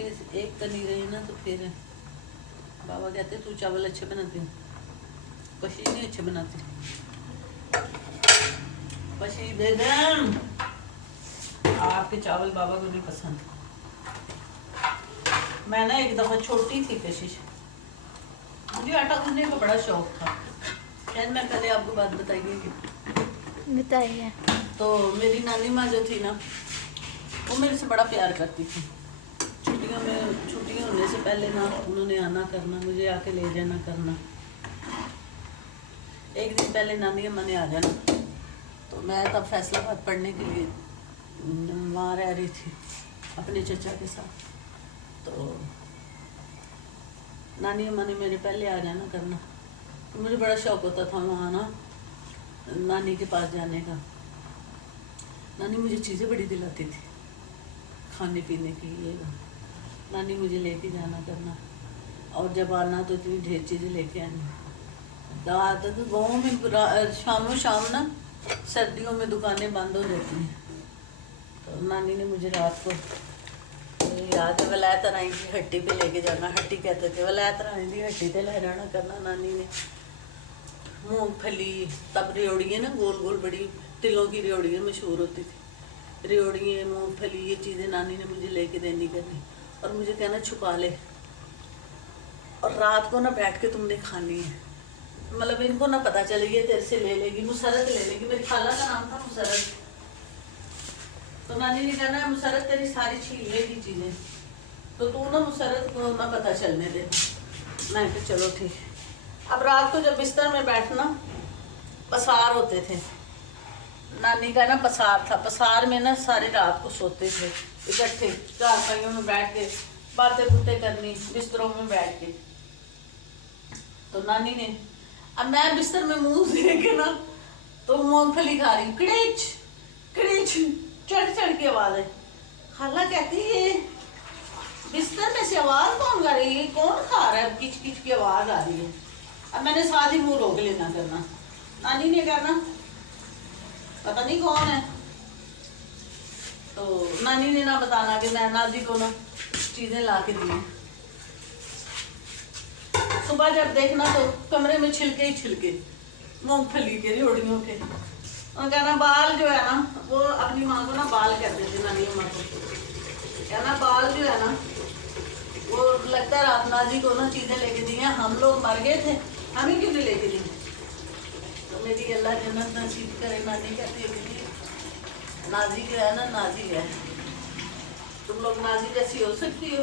एक कर नहीं रही ना, तो फिर बाबा कहते तू चावल अच्छे बनाती हूँ, पशी नहीं अच्छे बनाती। पशी बेगम, आपके चावल बाबा को नहीं पसंद। मैं ना एक दफ़ा छोटी थी कशिश, मुझे आटा गूंदने का बड़ा शौक था। शायद मैं पहले आपको बात बताइए। तो मेरी नानी माँ जो थी ना, वो मेरे से बड़ा प्यार करती थी। छुट्टियाँ होने से पहले ना उन्होंने आना करना, मुझे आके ले जाना करना। एक दिन पहले नानी अम्मा ने आ जाना, तो मैं तब फैसलाबाद पढ़ने के लिए वहाँ रह रही थी अपने चचा के साथ। तो नानी अम्मा ने मेरे पहले आ जाना करना, तो मुझे बड़ा शौक होता था वहाँ ना नानी के पास जाने का। नानी मुझे चीज़ें बड़ी दिलाती थी खाने पीने की, ये नानी मुझे लेके जाना करना, और जब आना तो इतनी ढेर चीज़ें लेके आनी। तो गाँव में शाम ना सर्दियों में दुकानें बंद हो जाती हैं, तो नानी ने मुझे रात को याद है वलायत रानी की हट्टी पे लेके जाना, हट्टी कहते थे, वलायत रानी की हट्टी पे ले जाना करना। नानी ने मूंगफली, तब रेवड़ियाँ ना गोल गोल बड़ी तिलों की रेवड़ियाँ मशहूर होती थी, रेवड़ियाँ मूंगफली ये चीज़ें नानी ने मुझे लेके देनी करनी, और मुझे कहना छुपा ले, और रात को ना बैठ के तुमने खानी है, मतलब इनको ना पता चले ये तेरे से ले लेगी, मुसरत ले लेगी। मेरी खाला का नाम था मुसरत, तो नानी ने कहना है मुसरत तेरी सारी छीन लेगी चीज़ें, तो तू ना मुसरत को ना पता चलने दे। मैं कहा चलो ठीक। अब रात को जब बिस्तर में बैठना, पसार होते थे, नानी का ना पसार था, पसार में ना सारी रात को सोते थे इकट्ठे, चारपाइयों में बैठ के बातें बुतें करनी बिस्तरों में बैठ के। तो नानी ने, अब मैं बिस्तर में मुंह दे के ना तो मूंगफली खा रही हूँ, किड़िच किड़िच चढ़ चढ़ की आवाज है। खाला कहती है बिस्तर में से आवाज कौन कर रही है, कौन खा रहा है, किच किच की आवाज आ रही है। अब मैंने साथ ही मुंह रोक लेना करना, नानी ने कहना पता नहीं कौन है, तो नानी ने ना बताना कि मैं नाजी को ना चीजें ला के दी। सुबह जब देखना तो कमरे में छिलके ही छिलके मूंगफली के, रेवड़ियों के, और कहना बाल जो है ना, वो अपनी माँ को ना बाल कहते थे नानी अम्मा को, कहना बाल जो है ना वो लगता है रात नाजी को ना चीजें लेके दी हैं, हम लोग मर गए थे, हमें क्यों नहीं लेके दी। तो मेरी अल्लाह जन्नत नसीब करे। नानी कहती है नाजी जो है ना नाजी है, तुम लोग नाजी जैसी हो सकती हो।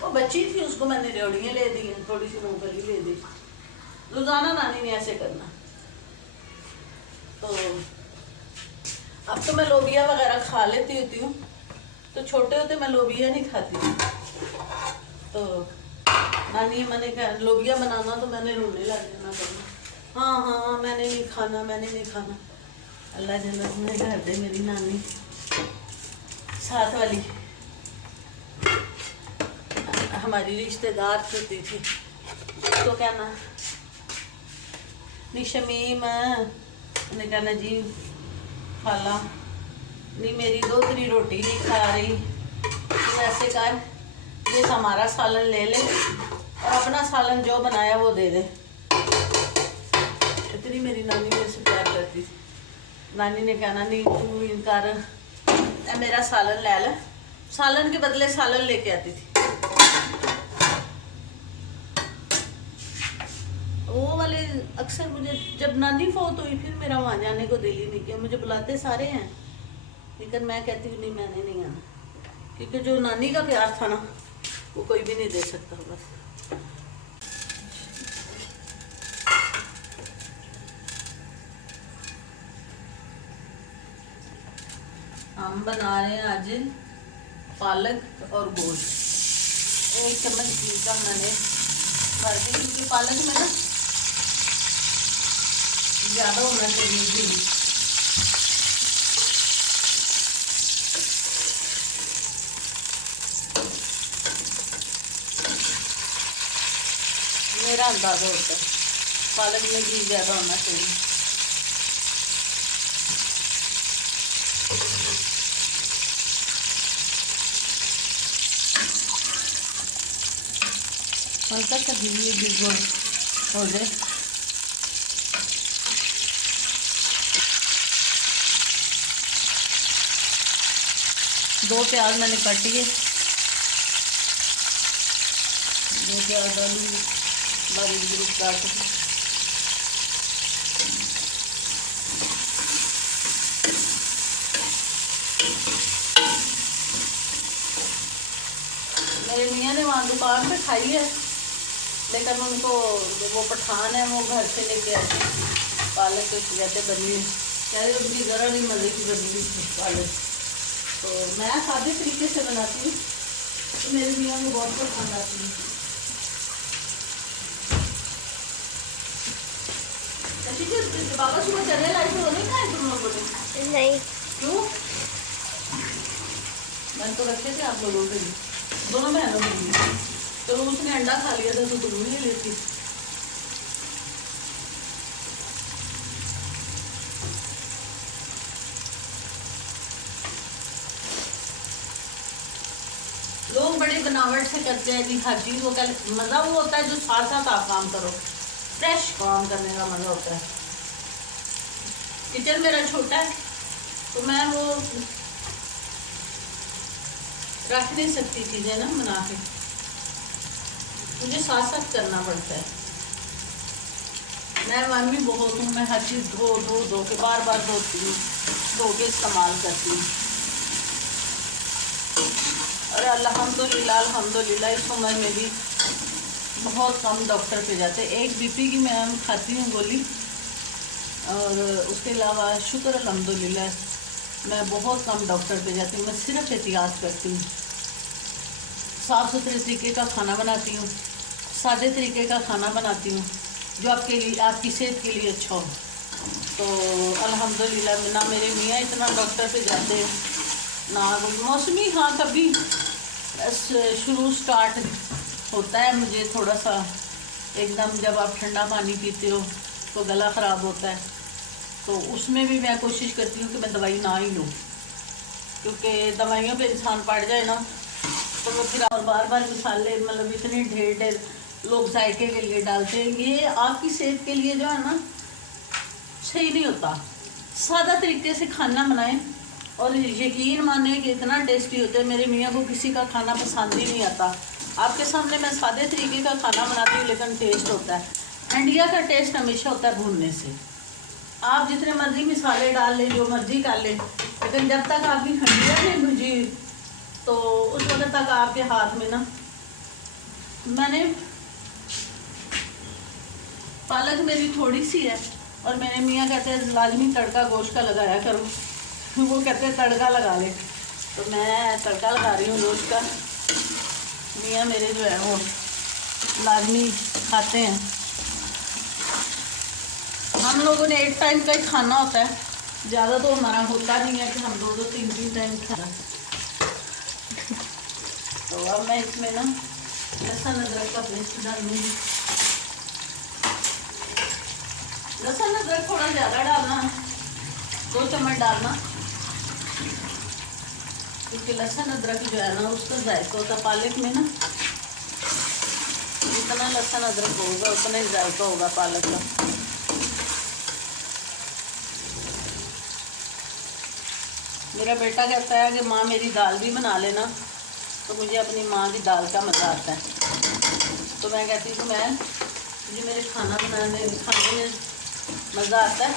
वो बच्ची थी, उसको मैंने रेवड़ियाँ ले दी, थोड़ी सी मूंगफली ले दी, रोजाना नानी ने ऐसे करना। तो अब तो मैं लोबिया वगैरह खा लेती होती हूँ, तो छोटे होते मैं लोबिया नहीं खाती थी। तो नानी मैंने कहा लोबिया बनाना, तो मैंने रोने लग जाना करना, हाँ हाँ मैंने नहीं खाना, मैंने नहीं खाना। अल्लाह जन्नत में घर दे मेरी नानी साथ वाली हमारी रिश्तेदार होती थी, तो कहना नी शमीम, उन्हें कहना जी खाला नहीं मेरी दोतरी रोटी नहीं खा रही, तो ऐसे कर ये हमारा सालन ले ले और अपना सालन जो बनाया वो दे दे। इतनी मेरी नानी मेरे से प्यार करती थी। नानी ने कहना नहीं तू इनकार मेरा सालन ले ले, सालन के बदले सालन लेके आती थी। वो वाले अक्सर मुझे जब नानी फोत हुई फिर मेरा वहाँ जाने को दिल ही नहीं किया। मुझे बुलाते सारे हैं, लेकिन मैं कहती हूँ नहीं मैंने नहीं आना, क्योंकि जो नानी का प्यार था ना वो कोई भी नहीं दे सकता। बस हम बना रहे हैं आज पालक और गोश्त। 1 चम्मच घी का मैंने भर दी, क्योंकि पालक में ना ज़्यादा होना चाहिए घी। मेरा अंदाज़ा होता है पालक में घी ज़्यादा होना चाहिए। हल्का सा घी भिगो हो जाए। दो प्याज मैंने काटी है, दो प्याज डालूंगी बारीक बारीक काट के। मेरे मियाँ ने वहाँ दुकान पे खाई है, लेकिन उनको वो पठान है, वो घर से लेके आए पालक, कहते बनी है, कहते उनकी ज़रा नहीं मज़े की बनी हुई पालक। तो मैं सादे तरीके से बनाती हूँ, तो मेरे मियाँ को बहुत पसंद आती है। बाबा सुबह चने लाई तो नहीं खाए तुम लोगों ने? नहीं। क्यों? मैंने तो रखे थे आप लोगों के लिए, दोनों बहनों के लिए। तो उसने अंडा खा लिया था तो तुम नहीं लेती। लोग बड़ी बनावट से करते हैं जी हर चीज़, वो मज़ा वो होता है जो साथ साथ आप काम करो, फ्रेश काम करने का मज़ा होता है। किचन मेरा छोटा है तो मैं वो रख नहीं सकती चीज़ें ना बना के, मुझे साथ साथ करना पड़ता है। मैं मम्मी बहुत हूँ, मैं हर चीज़ धो के बार बार धोती हूँ, धो के इस्तेमाल करती हूँ। और अल्हम्दुलिल्लाह इस उम्र में भी बहुत कम डॉक्टर पे जाते। एक बीपी की मैं खाती हूँ गोली, और उसके अलावा शुक्र अल्हम्दुलिल्लाह मैं बहुत कम डॉक्टर पे जाती हूँ। मैं सिर्फ एहतियात करती हूँ, साफ़ सुथरे तरीके का खाना बनाती हूँ, सादे तरीके का खाना बनाती हूँ जो आपके लिए, आपकी सेहत के लिए अच्छा हो। तो अल्हम्दुलिल्लाह ना मेरे मियाँ इतना डॉक्टर पे जाते ना मौसमी। हाँ कभी शुरू स्टार्ट होता है मुझे थोड़ा सा, एकदम जब आप ठंडा पानी पीते हो तो गला ख़राब होता है, तो उसमें भी मैं कोशिश करती हूँ कि मैं दवाई ना ही लूँ, क्योंकि दवाइयों पे इंसान पड़ जाए ना तो वो फिर और बार बार मसाले, मतलब इतने ढेर लोग जायके के लिए डालते हैं, ये आपकी सेहत के लिए जो है ना सही नहीं होता। सादा तरीके से खाना बनाएं और यकीन माने कि इतना टेस्टी होता है। मेरे मियाँ को किसी का खाना पसंद ही नहीं आता। आपके सामने मैं सादे तरीके का खाना बनाती हूँ लेकिन टेस्ट होता है। हंडिया का टेस्ट हमेशा होता है भूनने से। आप जितने मर्जी मसाले डाल लें, जो मर्जी कर लें, लेकिन जब तक आपकी हंडिया नहीं भुजी तो उस वक्त तक आपके हाथ में ना, मैंने पालक मेरी थोड़ी सी है और मेरे मियाँ कहते हैं लाजमी तड़का गोश्त का लगाया करो, वो कहते हैं तड़का लगा ले, तो मैं तड़का लगा रही हूँ गोश्त का। मियाँ मेरे जो है वो लाजमी खाते हैं। हम लोगों ने एक टाइम का ही खाना होता है, ज़्यादा तो हमारा होता नहीं है कि हम दो तीन टाइम खाना। तो अब मैं इसमें ना लहसुन अदरक का पेस्ट डालूंगी। लहसुन अदरक थोड़ा ज़्यादा डालना, 2 चम्मच डालना, क्योंकि लहसुन अदरक जो है ना उसका जायका होता है पालक में ना। जितना लहसुन अदरक होगा उतना ही जायका होगा पालक का। मेरा बेटा कहता है कि माँ मेरी दाल भी बना लेना, तो मुझे अपनी माँ की दाल का मज़ा आता है। तो मैं कहती हूँ मैं, मुझे मेरे खाने में मज़ा आता है।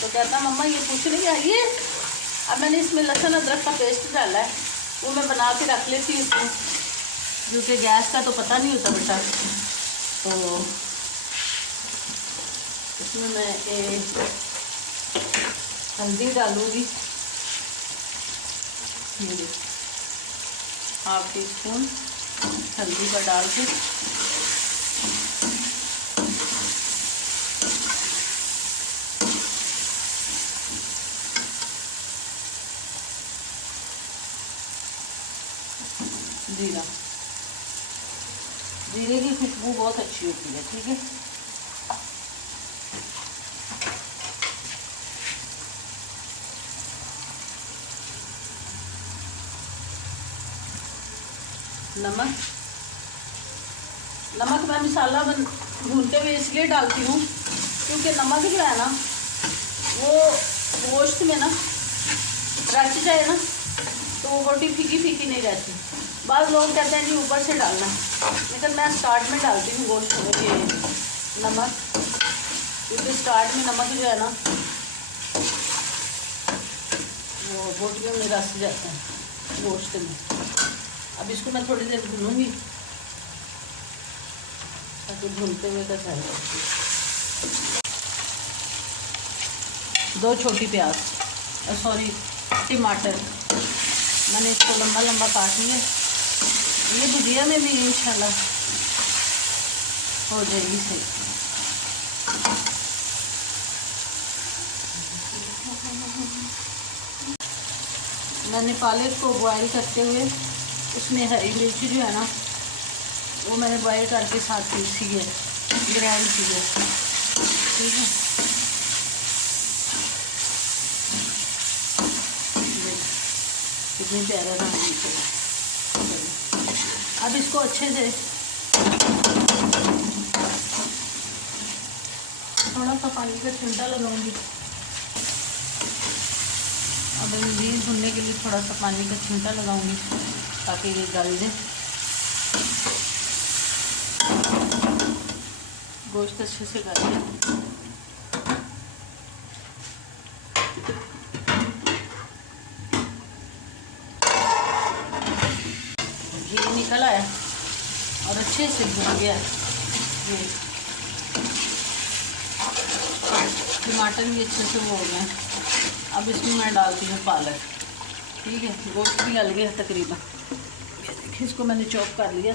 तो कहता मम्मा ये पूछ रही है ये, अब मैंने इसमें लहसुन अदरक का पेस्ट डाला है, वो मैं बना के रख लेती हूँ इसमें, क्योंकि गैस का तो पता नहीं होता बेटा। तो इसमें मैं हल्दी डालूँगी, 1/2 टीस्पून हल्दी का डाल के जीरा, जीरे की खुशबू बहुत अच्छी होती है। ठीक है, नमक नमक मैं मसाला भूनते हुए इसलिए डालती हूँ क्योंकि नमक जो है ना वो गोश्त में ना रच जाए ना तो वो रोटी फीकी फीकी नहीं रहती। बाद लोग कहते हैं जी ऊपर से डालना, लेकिन मैं स्टार्ट में डालती हूँ गोश्त ये नमक, क्योंकि स्टार्ट में नमक जो है ना वो रोटियों में रस जाता है गोश्त में। अब इसको मैं थोड़ी देर भूनूंगी ताकि भूनते हुए का चाहिए। 2 छोटी प्याज सॉरी टमाटर मैंने इसको लंबा लंबा काट लिया। ये भुजिया में भी इंशाल्लाह हो जाएगी सही। मैंने पालक को बॉयल करते हुए उसमें हरी मिर्च जो है ना वो मैंने बॉयल करके साथ पीसी है, ग्राइंड की है, ठीक है। कितनी प्यारा रंग निकला। अब इसको अच्छे से थोड़ा सा पानी का छींटा लगाऊंगी। अब ये भुनने के लिए थोड़ा सा पानी का छींटा लगाऊंगी ताकि ये गल जाए। गोश्त अच्छे से गल जाए। घी निकल आया और अच्छे से भुन गया। ये टमाटर भी अच्छे से वो हो गए। अब इसमें मैं डालती हूँ पालक, ठीक है। गोश्त भी गल गया तकरीबन। ये देखिए इसको मैंने चॉप कर लिया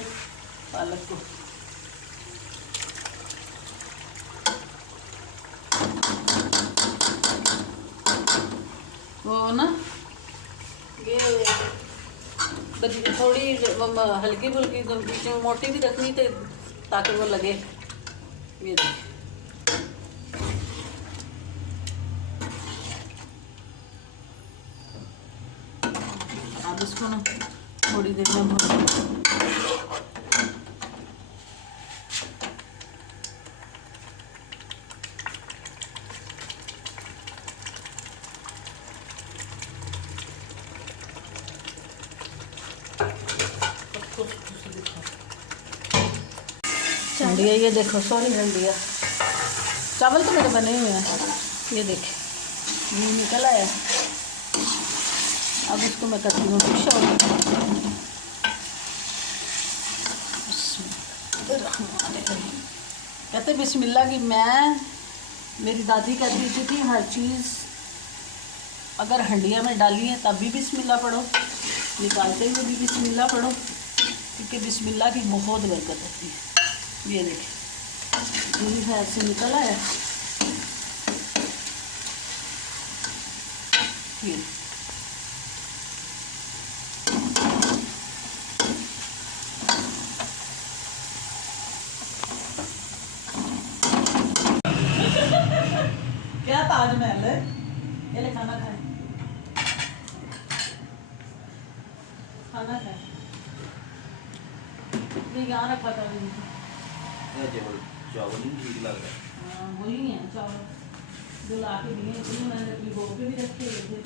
पालक को। वो ना ये थोड़ी हल्की फुल्की बीच में मोटी भी रखनी थी ताकि वो लगे। ये देखिए अब इसको ना थोड़ी देर में भून। हंडिया ये देखो, सॉरी हंडिया चावल तो मेरे बने हुए हैं। ये देखे घी निकल आया। अब इसको मैं करती हूँ डिश आउट। कहते बिस्मिल्लाह की मेरी दादी कहती थी हर चीज़ अगर हंडिया में डाली है तब भी बिस्मिल्लाह पढ़ो, निकालते हुए भी बिस्मिल्लाह पढ़ो, क्योंकि बिस्मिल्लाह की बहुत बरकत होती है। ये देखिए घी है ऐसे निकल आया। ये क्या ताजमहल है, ये ले खाना खाए, खाना खाए। ये यहाँ रखा था चावल नहीं ठीक लग रहा है। हाँ वही है चावल जो ला के दिए, मैंने अपनी बहू पे भी रखे हुए थे।